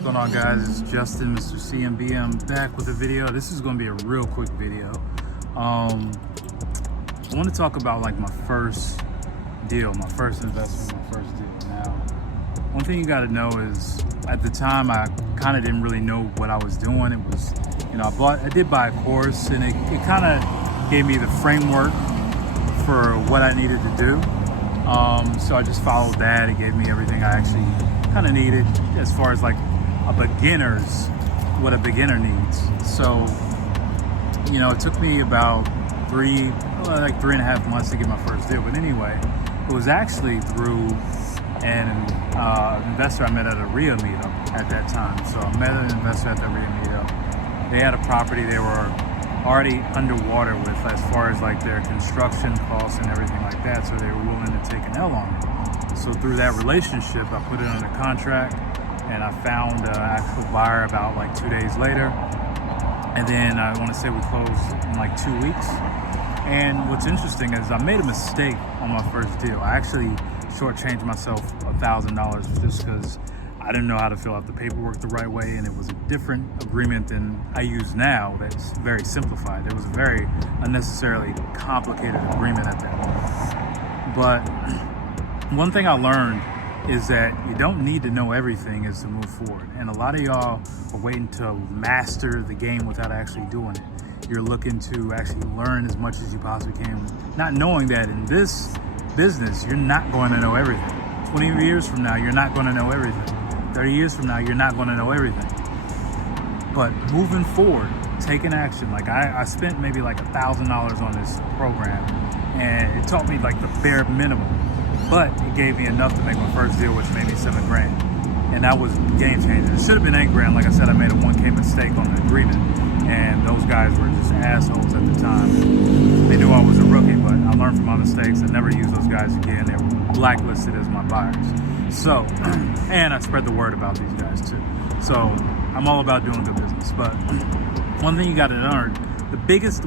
What's going on, guys? It's Justin, Mr. CMB. I'm back with a video. This is going to be a real quick video. I want to talk about like my first deal, my first investment, my first deal. Now, one thing you got to know is at the time I kind of didn't really know what I was doing. It was, I did buy a course, and it kind of gave me the framework for what I needed to do. So I just followed that. It gave me everything I actually kind of needed as far as like what a beginner needs. So, it took me about 3.5 months to get my first deal. But anyway, it was actually through an investor I met at a RIA meetup at that time. So I met an investor at the RIA meetup. They had a property they were already underwater with as far as like their construction costs and everything like that. So they were willing to take an L on it. So through that relationship, I put it under contract, and I found an actual buyer about like 2 days later. And then I want to say we closed in like 2 weeks. And what's interesting is I made a mistake on my first deal. I actually shortchanged myself $1,000 just because I didn't know how to fill out the paperwork the right way, and it was a different agreement than I use now that's very simplified. It was a very unnecessarily complicated agreement at that point. But one thing I learned is that you don't need to know everything as to move forward. And a lot of y'all are waiting to master the game without actually doing it. You're looking to actually learn as much as you possibly can, not knowing that in this business, you're not going to know everything. 20 years from now, you're not going to know everything. 30 years from now, you're not going to know everything. But moving forward, taking action. Like I spent maybe like $1,000 on this program, and it taught me like the bare minimum. But it gave me enough to make my first deal, which made me $7,000. And that was game changing. It should have been $8,000. Like I said, I made a 1K mistake on the agreement. And those guys were just assholes at the time. They knew I was a rookie, but I learned from my mistakes. I never used those guys again. They were blacklisted as my buyers. So, and I spread the word about these guys too. So I'm all about doing good business. But one thing you got to learn, the biggest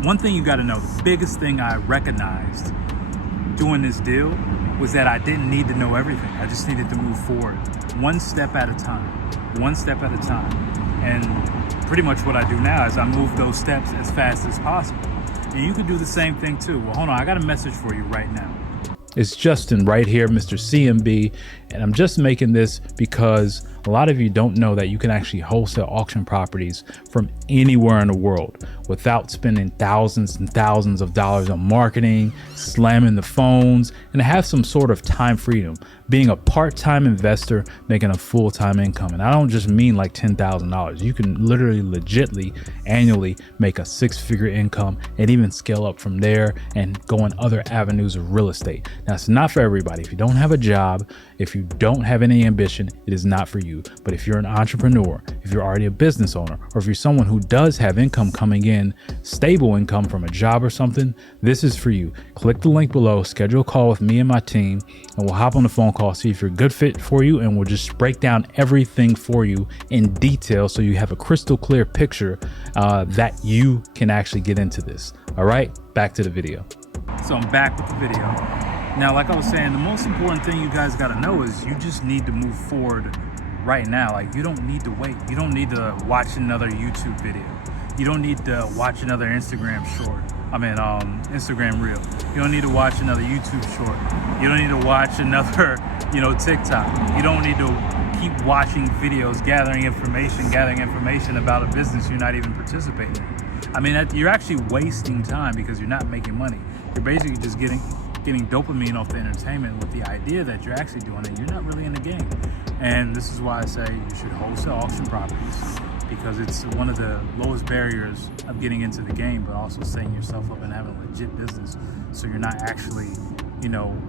thing I recognized doing this deal was that I didn't need to know everything. I just needed to move forward one step at a time. And pretty much what I do now is I move those steps as fast as possible. And you can do the same thing too. Well, hold on, I got a message for you right now. It's Justin right here, Mr. CMB, and I'm just making this because a lot of you don't know that you can actually wholesale auction properties from anywhere in the world without spending thousands and thousands of dollars on marketing, slamming the phones, and have some sort of time freedom, being a part-time investor, making a full-time income. And I don't just mean like $10,000. You can literally legitly annually make a six-figure income and even scale up from there and go on other avenues of real estate. Now, it's not for everybody. If you don't have a job, if you don't have any ambition, it is not for you. But if you're an entrepreneur, if you're already a business owner, or if you're someone who does have income coming in, stable income from a job or something, this is for you. Click the link below, schedule a call with me and my team, and we'll hop on the phone call, see if you're a good fit for you, and we'll just break down everything for you in detail so you have a crystal clear picture that you can actually get into this. All right, back to the video. So I'm back with the video. Now, like I was saying, the most important thing you guys got to know is you just need to move forward right now. Like, you don't need to wait. You don't need to watch another YouTube video. You don't need to watch another Instagram reel. You don't need to watch another YouTube short. You don't need to watch another, TikTok. You don't need to keep watching videos, gathering information about a business you're not even participating in. You're actually wasting time because you're not making money. You're basically just getting dopamine off the entertainment with the idea that you're actually doing it. You're not really in the game. And this is why I say you should wholesale auction properties, because it's one of the lowest barriers of getting into the game, but also setting yourself up and having a legit business so you're not actually,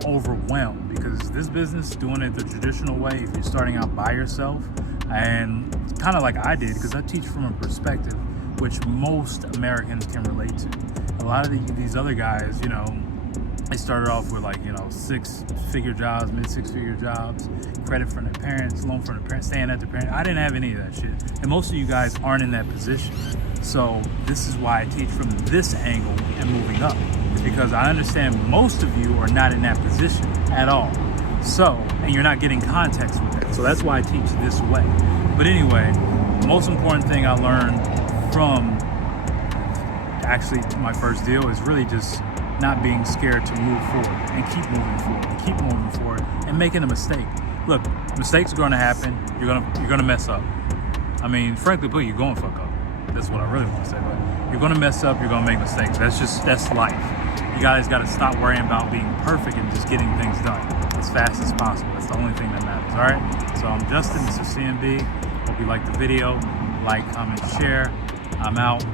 overwhelmed. Because this business, doing it the traditional way, if you're starting out by yourself, and kind of like I did, because I teach from a perspective which most Americans can relate to. A lot of these other guys, they started off with six-figure jobs, mid-six-figure jobs, credit from their parents, loan from their parents, staying at their parents. I didn't have any of that shit. And most of you guys aren't in that position. So this is why I teach from this angle and moving up. Because I understand most of you are not in that position at all. So, and you're not getting context with it. So that's why I teach this way. But anyway, the most important thing I learned from actually my first deal is really just not being scared to move forward and keep moving forward and making a mistake. Look, mistakes are going to happen. You're gonna mess up. I mean, frankly, but you're going to fuck up. That's what I really want to say. But you're going to mess up. You're going to make mistakes. That's life. You guys got to stop worrying about being perfect and just getting things done as fast as possible. That's the only thing that matters. All right. So I'm Justin. This is CMB. Hope you liked the video. Like, comment, share. I'm out.